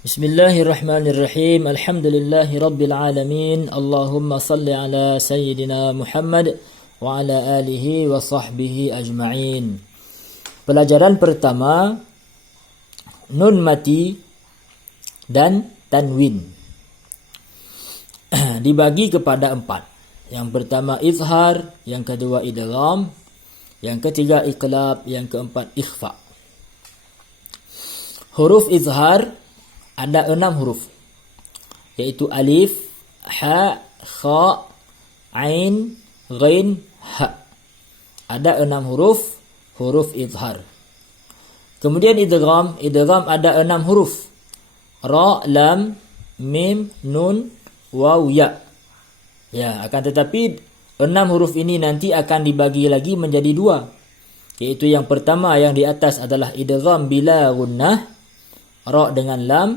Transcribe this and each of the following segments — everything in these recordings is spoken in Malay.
Bismillahirrahmanirrahim. Alhamdulillahi rabbil alamin. Allahumma salli ala sayyidina Muhammad wa ala alihi wa sahbihi ajma'in. Pelajaran pertama, nun mati dan tanwin dibagi kepada 4. Yang pertama izhar, yang kedua idgham, yang ketiga iqlab, yang keempat ikhfa. Huruf izhar ada 6 huruf, yaitu alif, ha, kha, ain, ghain, ha. Ada 6 huruf izhar. Kemudian idgham ada 6 huruf, ra, lam, mim, nun, waw, ya. Ya, akan tetapi 6 huruf ini nanti akan dibagi lagi menjadi 2, yaitu yang pertama yang di atas adalah idgham bila gunnah, ra dengan lam.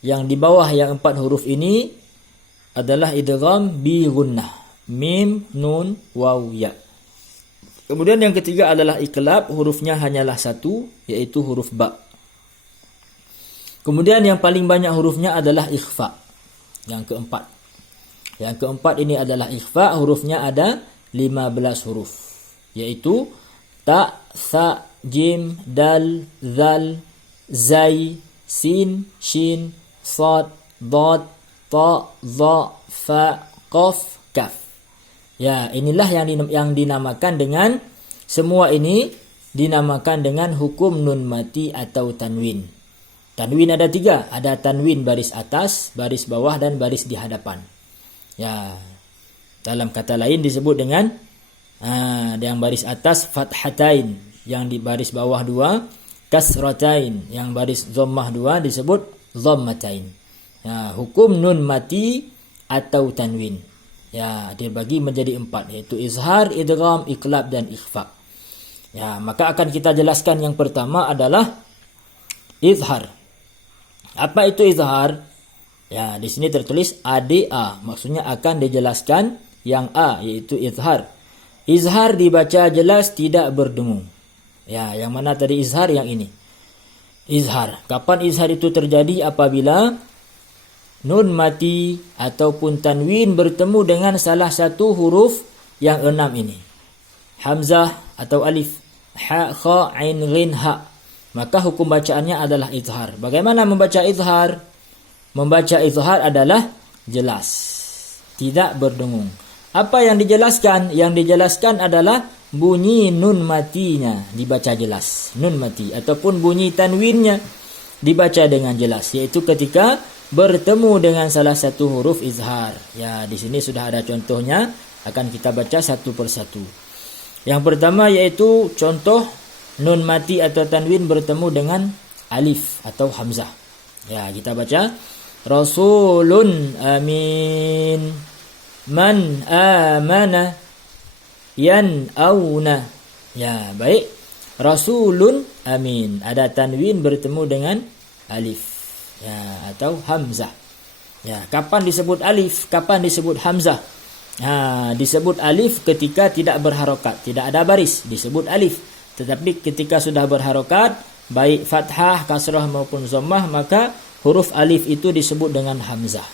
Yang di bawah yang 4 huruf ini adalah idgham bi gunnah, mim, nun, waw, ya. Kemudian yang ketiga adalah iqlab, hurufnya hanyalah 1, yaitu huruf ba. Kemudian yang paling banyak hurufnya adalah ikhfa, yang keempat. Yang keempat ini adalah ikhfa, hurufnya ada 15 huruf, yaitu ta, sa, jim, dal, zal, zai, sin, shin, sad, dad, ta, za, fa, qaf, kaf. Ya, inilah yang dinamakan dengan, semua ini dinamakan dengan hukum nun mati atau tanwin. Tanwin ada 3, ada tanwin baris atas, baris bawah, dan baris di hadapan. Ya, dalam kata lain disebut dengan yang baris atas fathatain, yang di baris bawah 2 kasratain, yang baris dhammah 2 disebut dhammatain. Ya, hukum nun mati atau tanwin, ya, dibagi menjadi 4, yaitu izhar, idgham, iqlab, dan ikhfa. Ya, maka akan kita jelaskan yang pertama adalah izhar. Apa itu izhar? Ya, di sini tertulis ADA, maksudnya akan dijelaskan yang A, yaitu izhar. Izhar dibaca jelas, tidak berdengung. Ya, yang mana tadi izhar? Yang ini izhar. Kapan izhar itu terjadi? Apabila nun mati ataupun tanwin bertemu dengan salah satu huruf yang 6 ini, hamzah atau alif, ha, kha, ain, ghain, ha, maka hukum bacaannya adalah izhar. Bagaimana membaca izhar? Membaca izhar adalah jelas, tidak berdengung. Apa yang dijelaskan? Yang dijelaskan adalah bunyi nun matinya dibaca jelas, nun mati, ataupun bunyi tanwinnya dibaca dengan jelas, yaitu ketika bertemu dengan salah satu huruf izhar. Ya, di sini sudah ada contohnya, akan kita baca satu persatu. Yang pertama yaitu contoh nun mati atau tanwin bertemu dengan alif atau hamzah. Ya, kita baca Rasulun amin, man amana yan'auna. Ya, baik. Rasulun amin, ada tanwin bertemu dengan alif, ya, atau hamzah. Ya, kapan disebut alif, kapan disebut hamzah? Disebut alif ketika tidak berharokat, tidak ada baris, disebut alif. Tetapi ketika sudah berharokat, baik fathah, kasrah maupun dhammah, maka huruf alif itu disebut dengan hamzah.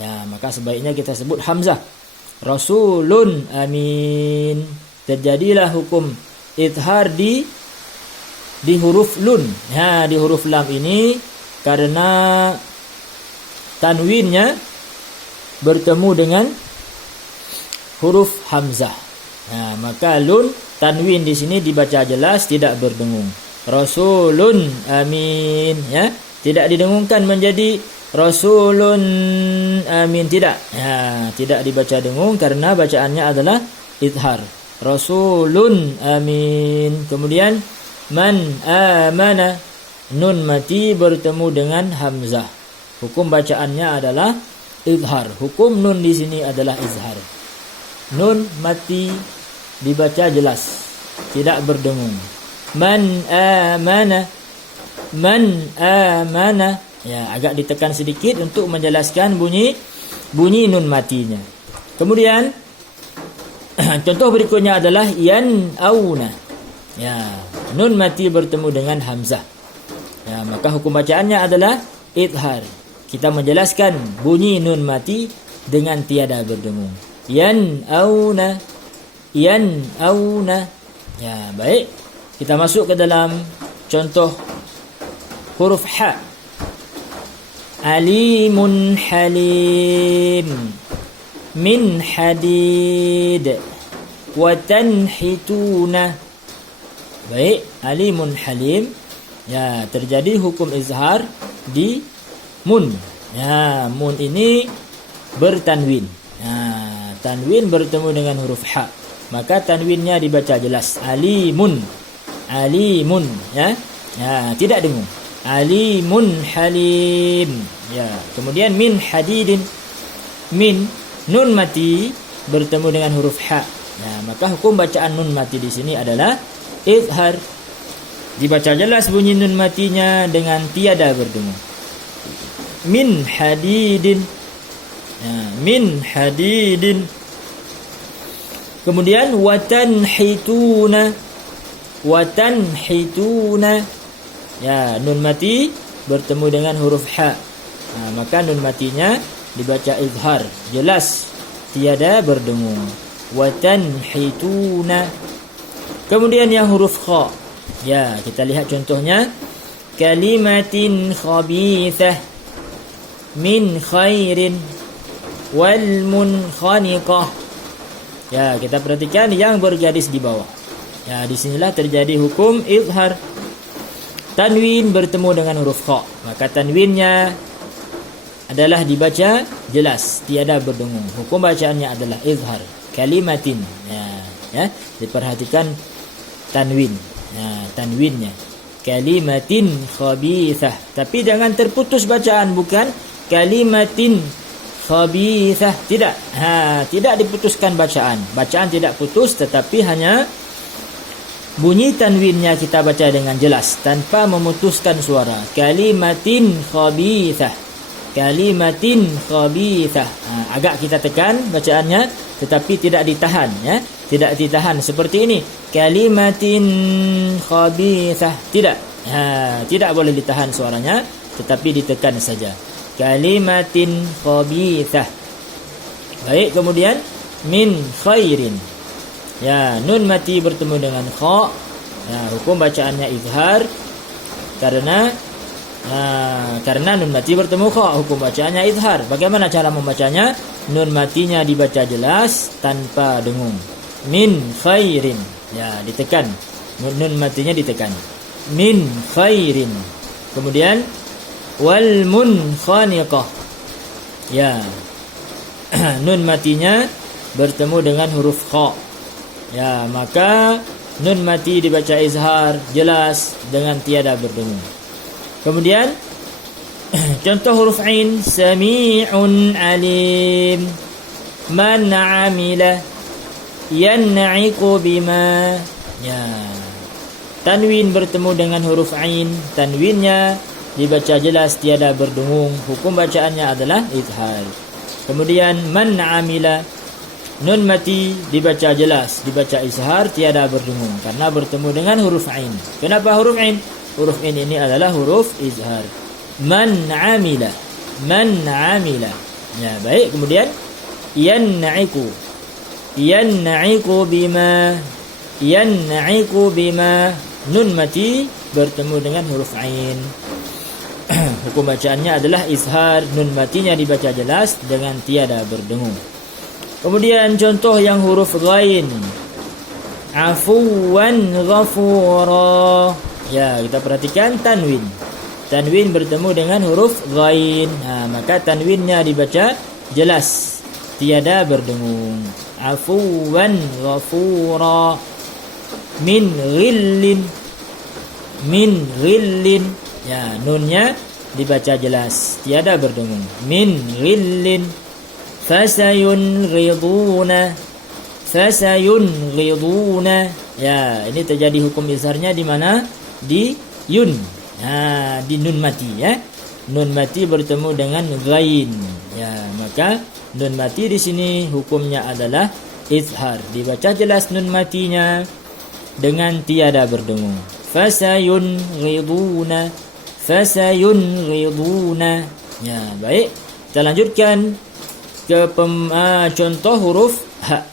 Ya, maka sebaiknya kita sebut hamzah. Rasulun amin. Terjadilah hukum izhar di huruf lun. Ya, di huruf lam ini karena tanwinnya bertemu dengan huruf hamzah. Nah, maka lun tanwin di sini dibaca jelas, tidak berdengung. Rasulun amin, ya, tidak didengungkan menjadi Rasulun amin, tidak. Ya, tidak dibaca dengung karena bacaannya adalah izhar. Rasulun amin. Kemudian man amana, nun mati bertemu dengan hamzah. Hukum bacaannya adalah izhar. Hukum nun di sini adalah izhar. Nun mati dibaca jelas, tidak berdengung. Man amana, man amana. Ya, agak ditekan sedikit untuk menjelaskan bunyi nun matinya. Kemudian contoh berikutnya adalah yan'auna. Ya, nun mati bertemu dengan hamzah. Ya, maka hukum bacaannya adalah izhar. Kita menjelaskan bunyi nun mati dengan tiada berdengung. Yan'auna. Ya, baik. Kita masuk ke dalam contoh huruf ha. Alimun halim. Min hadid. Wa tanhituna. Baik, alimun halim. Ya, terjadi hukum izhar di mun. Ya, mun ini bertanwin. Ya, tanwin bertemu dengan huruf ha. Maka tanwinnya dibaca jelas. Alimun. Ya. Ya, tidak dengung. Alimun halim. Ya, kemudian min hadidin. Min nun mati bertemu dengan huruf ha. Ya, maka hukum bacaan nun mati di sini adalah izhar. Dibaca jelas bunyi nun matinya dengan tiada berdengung. Min hadidin. Ya, min hadidin. Kemudian watanhituna. Ya, nun mati bertemu dengan huruf ha. Maka nun matinya dibaca izhar, jelas, tiada berdengung. Watanhituna. Kemudian yang huruf kha. Ya, kita lihat contohnya. Kalimatin khabithah min khairin wal munkhaniqah. Ya, kita perhatikan yang bergaris di bawah. Ya, di sinilah terjadi hukum izhar. Tanwin bertemu dengan huruf kha, maka tanwinnya adalah dibaca jelas, tiada berdengung. Hukum bacaannya adalah izhar. Kalimatin. Ya, diperhatikan tanwin. Ya, tanwinnya. Kalimatin khabithah. Tapi jangan terputus bacaan, bukan kalimatin khabithah. Tidak. Tidak diputuskan bacaan. Bacaan tidak putus, tetapi hanya bunyi tanwinnya kita baca dengan jelas tanpa memutuskan suara. Kalimatin khabithah. Kalimatin khabithah. Agak kita tekan bacaannya, tetapi tidak ditahan, ya. Tidak ditahan seperti ini. Kalimatin khabithah. Tidak. Tidak boleh ditahan suaranya, tetapi ditekan saja. Kalimatin khabithah. Baik, kemudian min khairin. Ya, nun mati bertemu dengan kha. Ya, hukum bacaannya izhar karena nun mati bertemu kha, hukum bacaannya izhar. Bagaimana cara membacanya? Nun matinya dibaca jelas tanpa dengung. Min khairin. Ya, ditekan. Nun matinya ditekan. Min khairin. Kemudian wal munkhaniqah. Ya. Nun matinya bertemu dengan huruf kha. Ya, maka nun mati dibaca izhar jelas dengan tiada berdengung. Kemudian contoh huruf ain. Sami'un alim. Man 'amila yan'iqu bima. Ya. Tanwin bertemu dengan huruf ain, tanwinnya dibaca jelas tiada berdengung. Hukum bacaannya adalah izhar. Kemudian man 'amila, nun mati dibaca jelas, dibaca izhar tiada berdengung karena bertemu dengan huruf ain. Kenapa huruf ain? Huruf ain ini adalah huruf izhar. Man 'amila. Man 'amila. Ya, baik. Kemudian yan'iqu. Yan'iqu bima. Yan'iqu bima. Nun mati bertemu dengan huruf ain. Hukum bacaannya adalah izhar. Nun matinya dibaca jelas dengan tiada berdengung. Kemudian contoh yang huruf ghain. Afuwan ghafura. Ya, kita perhatikan tanwin. Tanwin bertemu dengan huruf ghain. Maka tanwinnya dibaca jelas, tiada berdengung. Afuwan ghafura. Min ghillin. Min ghillin. Ya, nunnya dibaca jelas, tiada berdengung. Min ghillin. Fasayunghiduna. Fasayunghiduna. Ya, ini terjadi hukum izharnya di mana? Di yun. Di nun mati, ya. Nun mati bertemu dengan ghain. Ya, maka nun mati di sini hukumnya adalah izhar. Dibaca jelas nun matinya dengan tiada berdengung. Fasayunghiduna. fasayunghiduna. Ya, baik. Kita lanjutkan ke contoh huruf ha.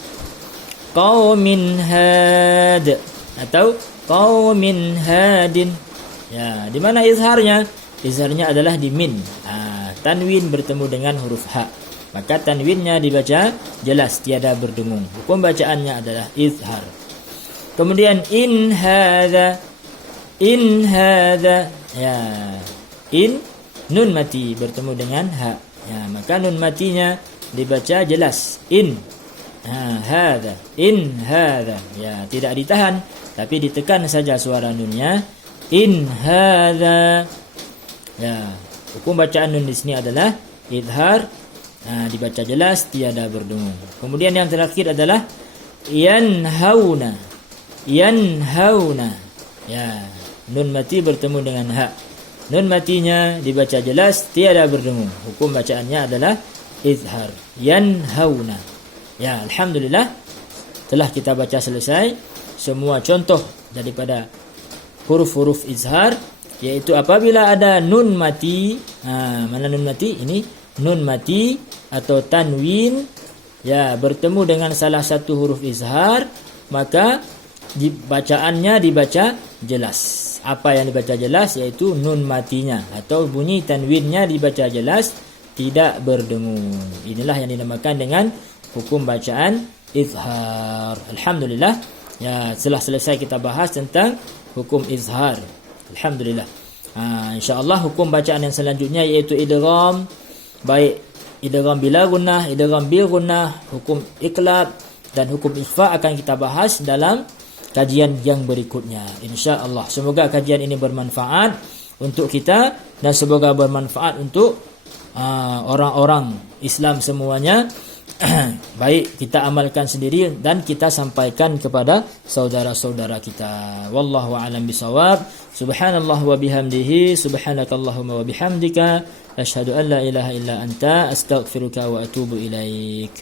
Qaumin had atau qaumin hadin. Ya, di mana izharnya? Izharnya adalah di min. Tanwin bertemu dengan huruf ha. Maka tanwinnya dibaca jelas, tiada berdengung. Hukum bacaannya adalah izhar. Kemudian in hadza. In hadza. Ya. In nun mati bertemu dengan ha. Ya, maka nun matinya dibaca jelas. In. Hadza. In hadza. Ya, tidak ditahan tapi ditekan saja suara nunnya. In hadza. Ya, hukum bacaan nun di sini adalah izhar. Dibaca jelas, tiada berdengung. Kemudian yang terakhir adalah yanhauna. Yanhauna. Ya, nun mati bertemu dengan ha. Nun matinya dibaca jelas, tiada berdengung. Hukum bacaannya adalah izhar. Yanhauna. Ya, alhamdulillah telah kita baca selesai semua contoh daripada huruf-huruf izhar, yaitu apabila ada nun mati. Mana nun mati? Ini nun mati atau tanwin ya bertemu dengan salah satu huruf izhar, maka bacaannya dibaca jelas. Apa yang dibaca jelas yaitu nun matinya atau bunyi tanwinnya dibaca jelas, tidak berdengung. Inilah yang dinamakan dengan hukum bacaan izhar. Alhamdulillah ya, telah selesai kita bahas tentang hukum izhar. Alhamdulillah. InsyaAllah hukum bacaan yang selanjutnya yaitu idgham, baik idgham bila gunnah, idgham bil gunnah, hukum iqlab dan hukum ikhfa akan kita bahas dalam kajian yang berikutnya insya-Allah. Semoga kajian ini bermanfaat untuk kita dan semoga bermanfaat untuk orang-orang Islam semuanya. Baik kita amalkan sendiri dan kita sampaikan kepada saudara-saudara kita. Wallahu a'lam bisawab. Subhanallah wa bihamdihi, subhanakallahumma wa bihamdika, asyhadu an la ilaha illa anta, astaghfiruka wa atubu ilaik.